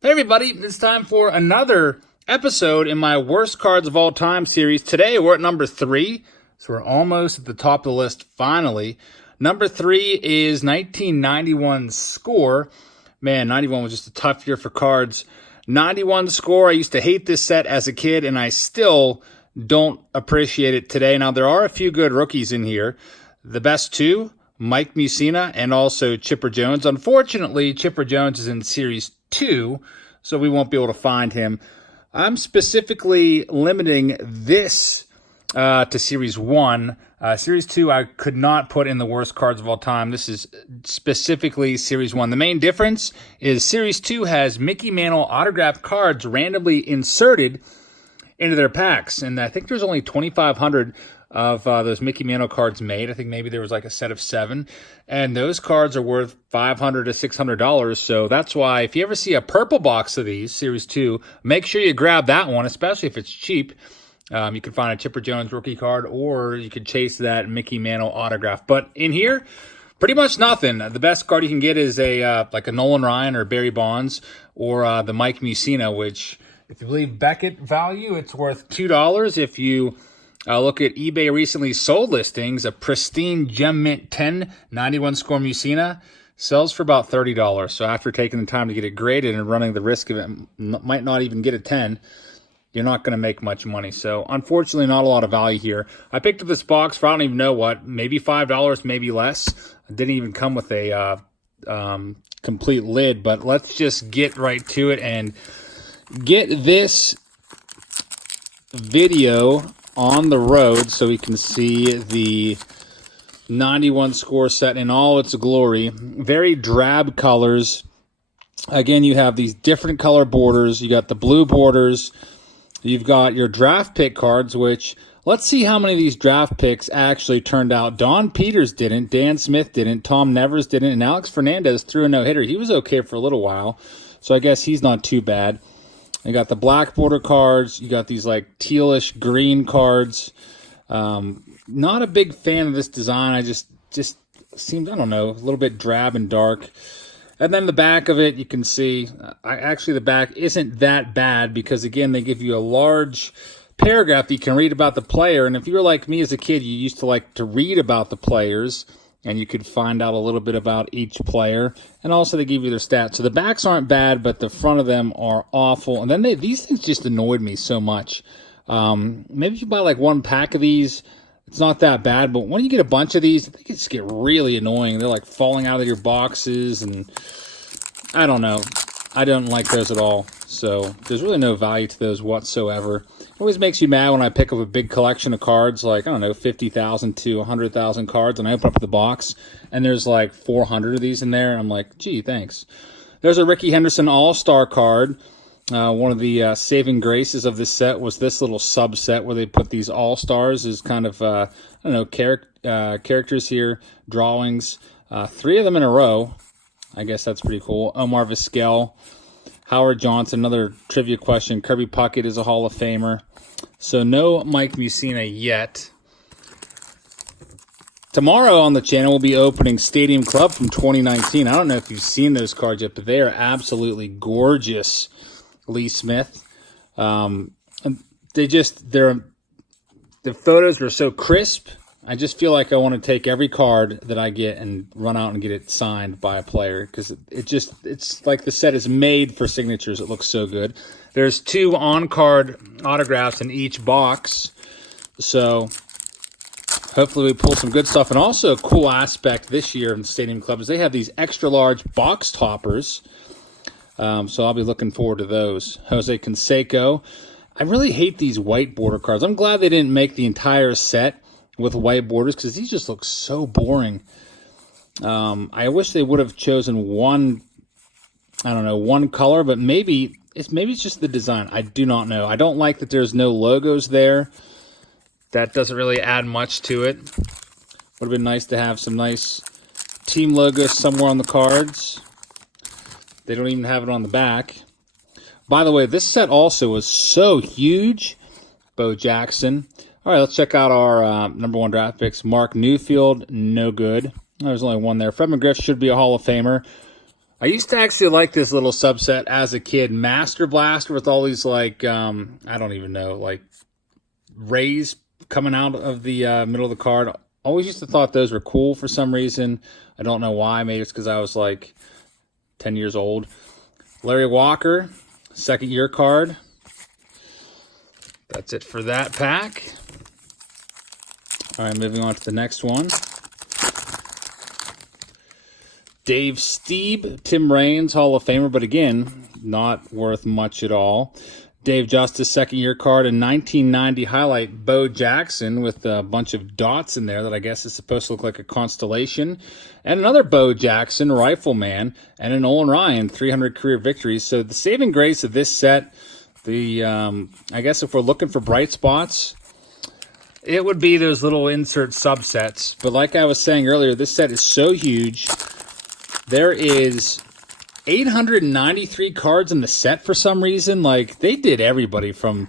Hey everybody, it's time for another episode in my Worst Cards of All Time series. Today we're at number 3, so we're almost at the top of the list finally. Number 3 is 1991 Score. Man, 91 was just a tough year for cards. 91 Score, I used to hate this set as a kid, and I still don't appreciate it today. Now, there are a few good rookies in here. The best two, Mike Mussina and also Chipper Jones. Unfortunately, Chipper Jones is in Series 2, so we won't be able to find him. I'm specifically limiting this to Series 1. Series 2 I could not put in the worst cards of all time. This is specifically Series 1. The main difference is Series 2 has Mickey Mantle autographed cards randomly inserted into their packs, and I think there's only 2,500 of those Mickey Mantle cards made. I think maybe there was like a set of 7, and those cards are worth $500 to $600. So that's why if you ever see a purple box of these, Series 2, make sure you grab that one, especially if it's cheap. You can find a Chipper Jones rookie card, or you could chase that Mickey Mantle autograph. But in here, pretty much nothing. The best card you can get is like a Nolan Ryan or Barry Bonds, or the Mike Mussina, which, if you believe Beckett value, it's worth $2. If you look at eBay recently sold listings, a pristine Gem Mint 10 91 Score Mussina sells for about $30. So after taking the time to get it graded and running the risk of it might not even get a 10, you're not going to make much money. So unfortunately, not a lot of value here. I picked up this box for I don't even know what, maybe $5, maybe less. It didn't even come with a complete lid, but let's just get right to it and get this video on the road so we can see the 91 Score set in all its glory. Very drab colors. Again, you have these different color borders. You got the blue borders. You've got your draft pick cards, which, let's see how many of these draft picks actually turned out. Don Peters didn't, Dan Smith didn't, Tom Nevers didn't, and Alex Fernandez threw a no-hitter. He was okay for a little while, so I guess he's not too bad. You got the black border cards. You got these like tealish green cards. Not a big fan of this design. I just seemed, I don't know, a little bit drab and dark. And then the back of it, you can see, actually the back isn't that bad because, again, they give you a large paragraph that you can read about the player. And if you were like me as a kid, you used to like to read about the players, and you could find out a little bit about each player. And also they give you their stats. So the backs aren't bad, but the front of them are awful. And then these things just annoyed me so much. Maybe if you buy like one pack of these, it's not that bad. But when you get a bunch of these, they just get really annoying. They're like falling out of your boxes. And I don't know. I don't like those at all. So there's really no value to those whatsoever. It always makes you mad when I pick up a big collection of cards, like, I don't know, 50,000 to 100,000 cards, and I open up the box, and there's like 400 of these in there, and I'm like, gee, thanks. There's a Ricky Henderson All-Star card. One of the saving graces of this set was this little subset where they put these All-Stars as kind of, I don't know, characters here, drawings. 3 of them in a row. I guess that's pretty cool. Omar Vizquel, Howard Johnson, another trivia question. Kirby Puckett is a Hall of Famer. So no Mike Mussina yet. Tomorrow on the channel, we'll be opening Stadium Club from 2019. I don't know if you've seen those cards yet, but they are absolutely gorgeous. Lee Smith. The photos are so crisp. I just feel like I want to take every card that I get and run out and get it signed by a player because it's like the set is made for signatures. It looks so good. There's 2 on-card autographs in each box, so hopefully we pull some good stuff. And also a cool aspect this year in Stadium Club is they have these extra large box toppers, so I'll be looking forward to those. Jose Canseco. I really hate these white border cards. I'm glad they didn't make the entire set with white borders because these just look so boring. I wish they would have chosen one color, but maybe it's just the design. I do not know. I don't like that there's no logos there. That doesn't really add much to it. Would have been nice to have some nice team logos somewhere on the cards. They don't even have it on the back. By the way, this set also was so huge. Bo Jackson. All right, let's check out our number 1 draft picks. Mark Newfield, no good. There's only one there. Fred McGriff should be a Hall of Famer. I used to actually like this little subset as a kid. Master Blaster with all these, like, I don't even know, like, rays coming out of the middle of the card. Always used to thought those were cool for some reason. I don't know why. Maybe it's because I was, like, 10 years old. Larry Walker, second year card. That's it for that pack. All right, moving on to the next one. Dave Stieb, Tim Raines, Hall of Famer, but again, not worth much at all. Dave Justice, second year card, and 1990 highlight, Bo Jackson, with a bunch of dots in there that I guess is supposed to look like a constellation. And another Bo Jackson, Rifleman, and an Olin Ryan, 300 career victories. So the saving grace of this set, I guess if we're looking for bright spots, it would be those little insert subsets. But like I was saying earlier, this set is so huge. There is 893 cards in the set for some reason. Like, they did everybody from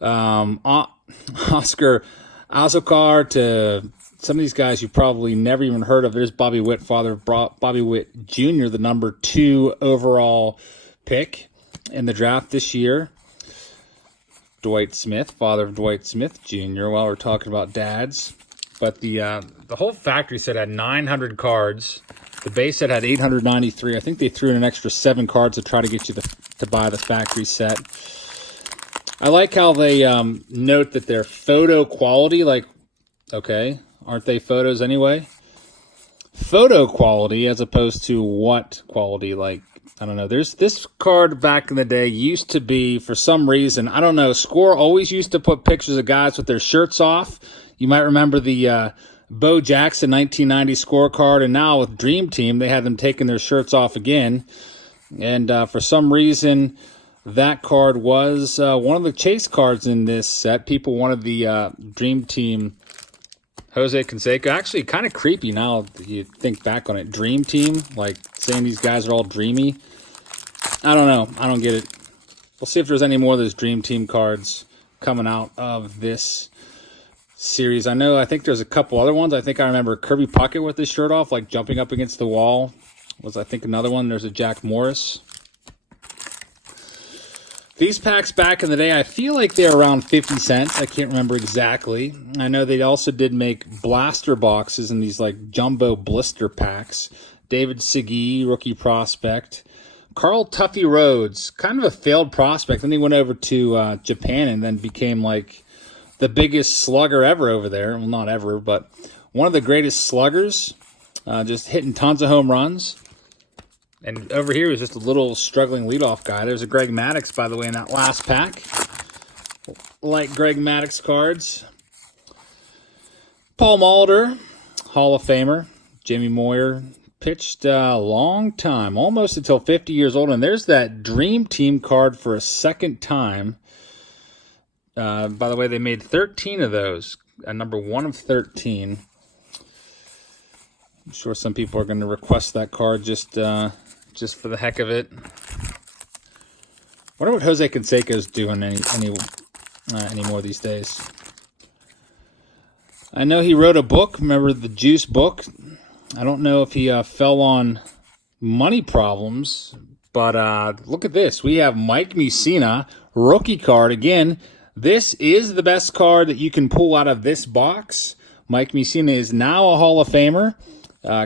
Oscar Azokar to some of these guys you probably never even heard of. There's Bobby Witt, father of Bobby Witt Jr., the number 2 overall pick in the draft this year. Dwight Smith, father of Dwight Smith Jr., while we're talking about dads. But the whole factory set had 900 cards. The base set had 893. I think they threw in an extra 7 cards to try to get you to buy the factory set. I like how they note that their photo quality, like, okay, aren't they photos anyway? Photo quality as opposed to what quality? Like, I don't know. There's this card back in the day used to be, for some reason, I don't know, Score always used to put pictures of guys with their shirts off. You might remember the Bo Jackson 1990 scorecard, and now with Dream Team, they had them taking their shirts off again. And for some reason, that card was one of the chase cards in this set. People wanted the Dream Team Jose Canseco. Actually, kind of creepy now that you think back on it. Dream Team, like saying these guys are all dreamy. I don't know. I don't get it. We'll see if there's any more of those Dream Team cards coming out of this series. I think there's a couple other ones. I think I remember Kirby Puckett with his shirt off, like jumping up against the wall. Was, I think, another one. There's a Jack Morris. These packs back in the day, I feel like they're around 50 cents. I can't remember exactly. I know they also did make blaster boxes in these like jumbo blister packs. David Segui, rookie prospect. Carl Tuffy Rhodes, kind of a failed prospect. Then he went over to Japan and then became like the biggest slugger ever over there. Well, not ever, but one of the greatest sluggers, just hitting tons of home runs. And over here is just a little struggling leadoff guy. There's a Greg Maddux, by the way, in that last pack. Like Greg Maddux cards. Paul Molitor, Hall of Famer. Jimmy Moyer pitched a long time, almost until 50 years old. And there's that Dream Team card for a second time. By the way, they made 13 of those. Number 1 of 13. I'm sure some people are going to request that card just for the heck of it. Wonder what Jose Canseco's doing any more these days. I know he wrote a book. Remember the Juice book? I don't know if he fell on money problems, but look at this. We have Mike Mussina, rookie card. Again, this is the best card that you can pull out of this box. Mike Mussina is now a Hall of Famer.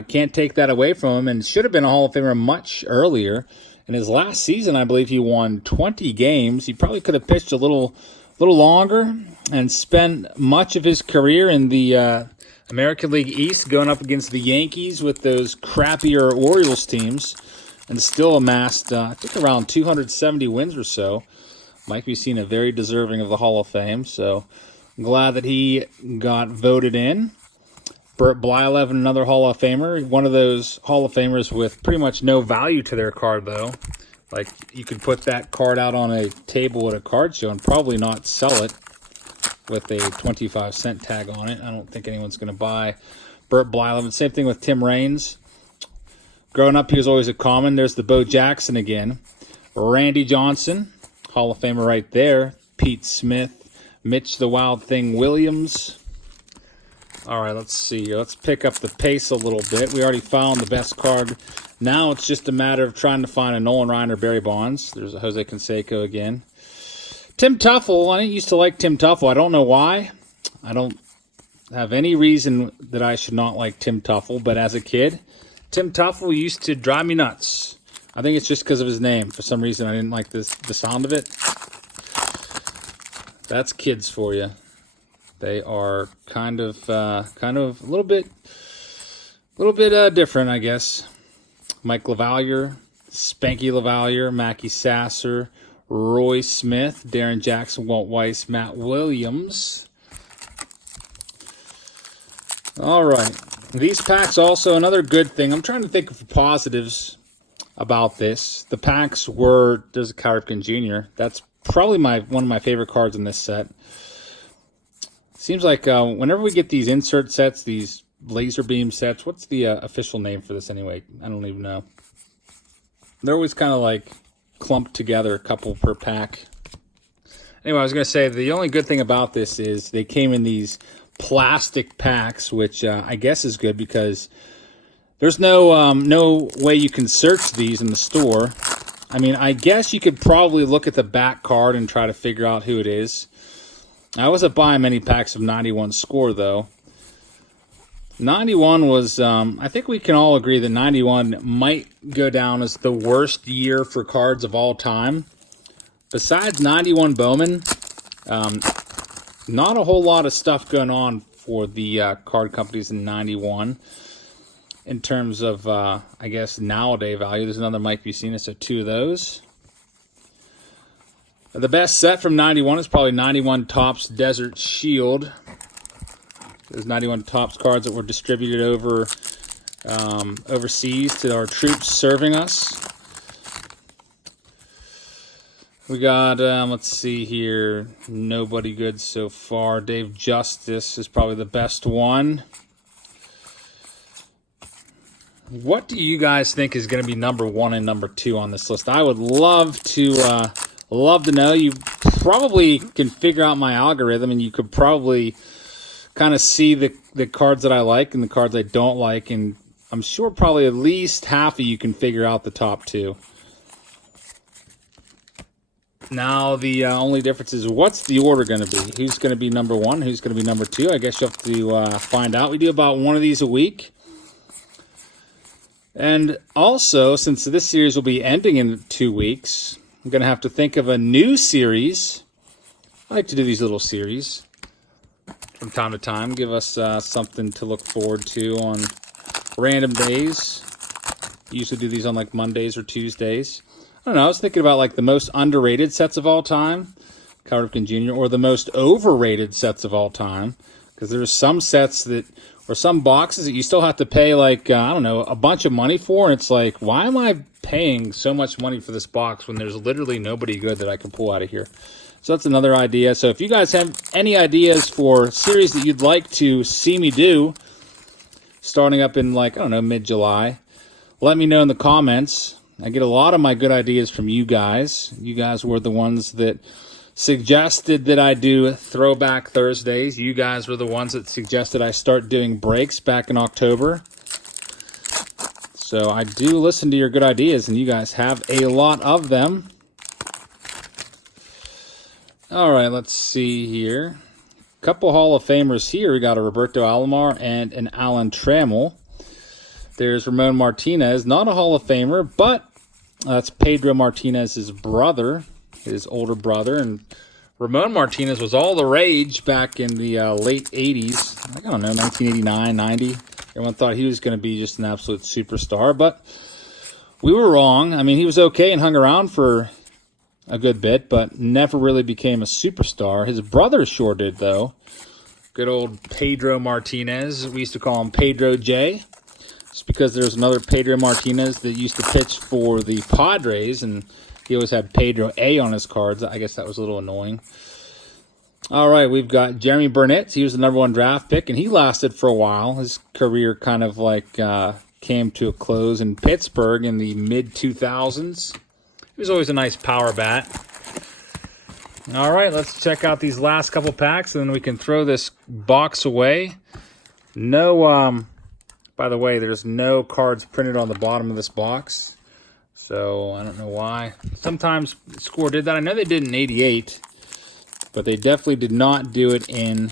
Can't take that away from him, and should have been a Hall of Famer much earlier. In his last season, I believe he won 20 games. He probably could have pitched a little longer and spent much of his career in the American League East, going up against the Yankees with those crappier Orioles teams, and still amassed, I think, around 270 wins or so. Mike Mussina, very deserving of the Hall of Fame, so I'm glad that he got voted in. Burt Blyleven, another Hall of Famer. One of those Hall of Famers with pretty much no value to their card, though. Like, you could put that card out on a table at a card show and probably not sell it with a 25-cent tag on it. I don't think anyone's going to buy Burt Blyleven. Same thing with Tim Raines. Growing up, he was always a common. There's the Bo Jackson again. Randy Johnson, Hall of Famer right there. Pete Smith. Mitch the Wild Thing Williams. All right, let's see here. Let's pick up the pace a little bit. We already found the best card Now it's just a matter of trying to find a Nolan Ryan or Barry Bonds. There's a Jose Canseco again. Tim Tuffle. I didn't used to like Tim Tuffle. I don't know why. I don't have any reason that I should not like Tim Tuffle, but as a kid, Tim Tuffle used to drive me nuts. I think it's just because of his name. For some reason, I didn't like the sound of it. That's kids for you. They are kind of a little bit different, I guess. Mike LaValliere, Spanky LaValliere, Mackie Sasser, Roy Smith, Darren Jackson, Walt Weiss, Matt Williams. All right. These packs also, another good thing. I'm trying to think of positives about this. The packs were, there's a Cal Ripken Jr. That's probably one of my favorite cards in this set. Seems like whenever we get these insert sets, these laser beam sets, what's the official name for this anyway? I don't even know. They're always kind of like clumped together, a couple per pack. Anyway, I was going to say the only good thing about this is they came in these plastic packs, which I guess is good because there's no way you can search these in the store. I mean, I guess you could probably look at the back card and try to figure out who it is. I wasn't buying many packs of 91 Score, though. 91 was, I think we can all agree that 91 might go down as the worst year for cards of all time. Besides 91 Bowman, not a whole lot of stuff going on for the card companies in 91 in terms of, I guess, nowadays value. There's another Mike Bucina, so 2 of those. The best set from 91 is probably 91 Topps Desert Shield. Those 91 Topps cards that were distributed over overseas to our troops serving us. We got, let's see here, nobody good so far. Dave Justice is probably the best one. What do you guys think is going to be number 1 and number 2 on this list? I would love to know. You probably can figure out my algorithm, and you could probably kind of see the cards that I like and the cards I don't like, and I'm sure probably at least half of you can figure out the top 2. Now, the only difference is what's the order going to be? Who's going to be number 1? Who's going to be number 2? I guess you'll have to find out. We do about one of these a week. And also, since this series will be ending in 2 weeks, I'm going to have to think of a new series. I like to do these little series from time to time. Give us something to look forward to on random days. Usually do these on like Mondays or Tuesdays. I don't know. I was thinking about like the most underrated sets of all time, Cal Ripken Jr., or the most overrated sets of all time. Because there's some sets that, or some boxes that you still have to pay like, I don't know, a bunch of money for. And it's like, why am I paying so much money for this box when there's literally nobody good that I can pull out of here? So that's another idea. So if you guys have any ideas for series that you'd like to see me do, starting up in like, I don't know, mid-July, let me know in the comments. I get a lot of my good ideas from you guys. You guys were the ones that suggested that I do Throwback Thursdays. You guys were the ones that suggested I start doing breaks back in October. So I do listen to your good ideas, and you guys have a lot of them. All right, let's see here. A couple Hall of Famers here. We got a Roberto Alomar and an Alan Trammell. There's Ramon Martinez, not a Hall of Famer, but that's Pedro Martinez's brother, his older brother. And Ramon Martinez was all the rage back in the late 80s. I don't know, 1989, 90. Everyone thought he was going to be just an absolute superstar, but we were wrong. I mean, he was okay and hung around for a good bit, but never really became a superstar. His brother sure did, though. Good old Pedro Martinez. We used to call him Pedro J. Just because there's another Pedro Martinez that used to pitch for the Padres, and he always had Pedro A on his cards. I guess that was a little annoying. All right, we've got Jeremy Burnett. He was the number 1 draft pick, and he lasted for a while. His career kind of like came to a close in Pittsburgh in the mid-2000s. He was always a nice power bat. All right, let's check out these last couple packs, and then we can throw this box away. No By the way, there's no cards printed on the bottom of this box, so I don't know why. Sometimes Score did that. I know they did in 88, but they definitely did not do it in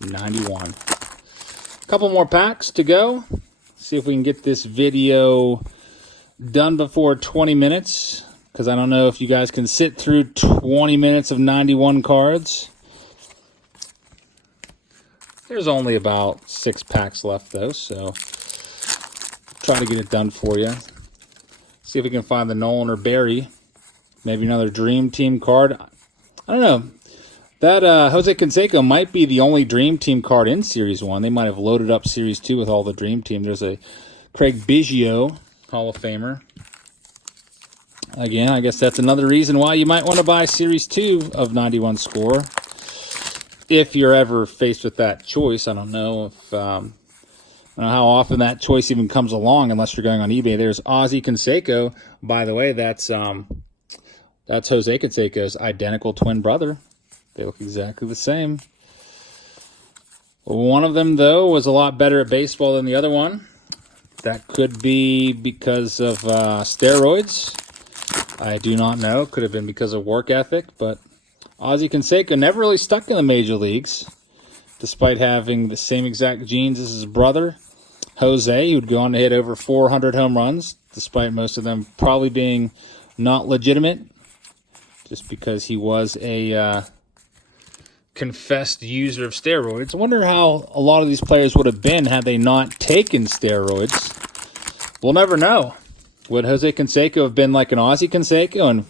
91. A couple more packs to go. See if we can get this video done before 20 minutes, because I don't know if you guys can sit through 20 minutes of 91 cards. There's only about 6 packs left, though, so try to get it done for you. See if we can find the Nolan or Barry. Maybe another Dream Team card. I don't know. That Jose Canseco might be the only Dream Team card in Series 1. They might have loaded up Series 2 with all the Dream Team. There's a Craig Biggio, Hall of Famer. Again, I guess that's another reason why you might want to buy Series 2 of 91 Score. If you're ever faced with that choice. I don't know if I don't know how often that choice even comes along unless you're going on eBay. There's Ozzie Canseco. By the way, that's Jose Canseco's identical twin brother. They look exactly the same. One of them, though, was a lot better at baseball than the other one. That could be because of steroids. I do not know. Could have been because of work ethic, but Ozzie Canseco never really stuck in the major leagues, despite having the same exact genes as his brother, Jose, who'd go on to hit over 400 home runs, despite most of them probably being not legitimate, just because he was a confessed user of steroids. I wonder how a lot of these players would have been had they not taken steroids. We'll never know. Would Jose Canseco have been like an Ozzie Canseco and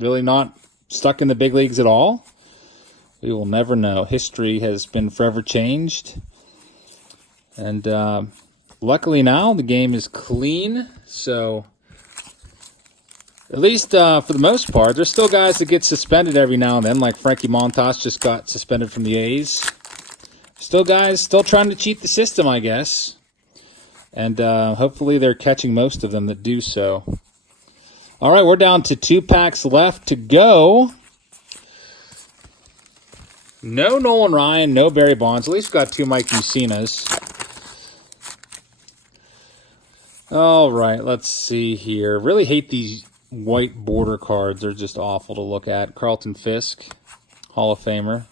really not stuck in the big leagues at all? We will never know. History has been forever changed. And luckily now the game is clean. So at least for the most part, there's still guys that get suspended every now and then, like Frankie Montas just got suspended from the A's. Still guys still trying to cheat the system, I guess. And hopefully they're catching most of them that do so. All right, we're down to 2 packs left to go. No Nolan Ryan, no Barry Bonds. At least we got 2 Mike Mussinas. All right, let's see here. Really hate these white border cards. They're just awful to look at. Carlton Fisk, Hall of Famer.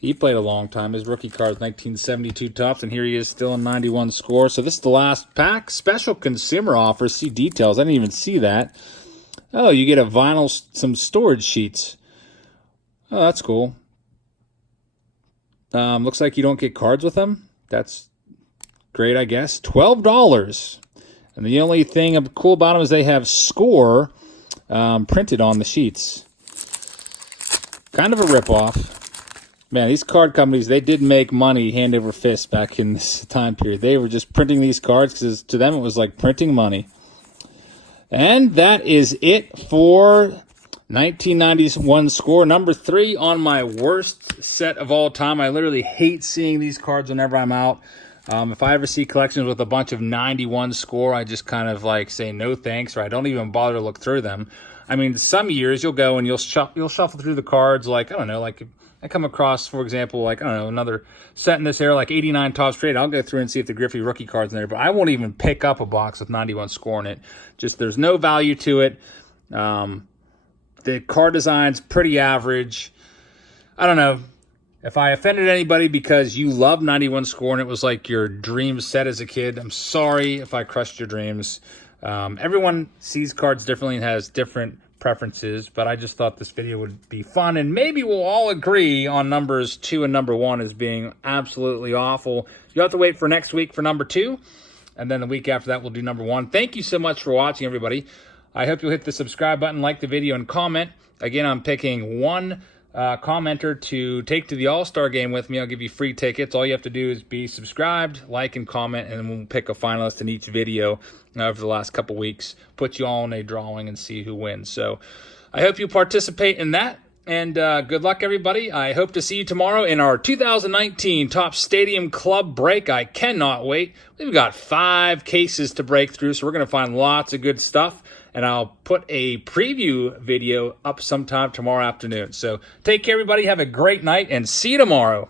He played a long time. His rookie card is 1972 Topps, and here he is still in 91 Score. So this is the last pack. Special consumer offer. See details. I didn't even see that. Oh, you get a vinyl, some storage sheets. Oh, that's cool. Looks like you don't get cards with them. That's great, I guess. $12. And the only thing cool about them is they have Score printed on the sheets. Kind of a ripoff. Man, these card companies, they did make money hand over fist back in this time period. They were just printing these cards because to them it was like printing money. And that is it for 1991 Score. Number 3 on my worst set of all time. I literally hate seeing these cards whenever I'm out. If I ever see collections with a bunch of 91 Score, I just kind of like say no thanks, or I don't even bother to look through them. I mean, some years you'll go and you'll shuffle through the cards, like, I don't know, like I come across, for example, like, I don't know, another set in this era, like 89 Topps Trade. I'll go through and see if the Griffey rookie card's in there, but I won't even pick up a box with 91 Score in it. Just, there's no value to it. The card design's pretty average. I don't know. If I offended anybody because you love 91 Score and it was like your dream set as a kid, I'm sorry if I crushed your dreams. Everyone sees cards differently and has different preferences, but I just thought this video would be fun, and maybe we'll all agree on numbers 2 and number 1 as being absolutely awful. You have to wait for next week for number 2, and then the week after that we'll do number 1. Thank you so much for watching, everybody. I hope you'll hit the subscribe button, like the video, and comment. Again, I'm picking one commenter to take to the All-Star game with me. I'll give you free tickets. All you have to do is be subscribed, like, and comment, and then we'll pick a finalist in each video over the last couple weeks, put you all in a drawing and see who wins. So I hope you participate in that, and good luck, everybody. I hope to see you tomorrow in our 2019 Topps Stadium Club break. I cannot wait. We've got 5 cases to break through, so we're going to find lots of good stuff. And I'll put a preview video up sometime tomorrow afternoon. So take care, everybody. Have a great night, and see you tomorrow.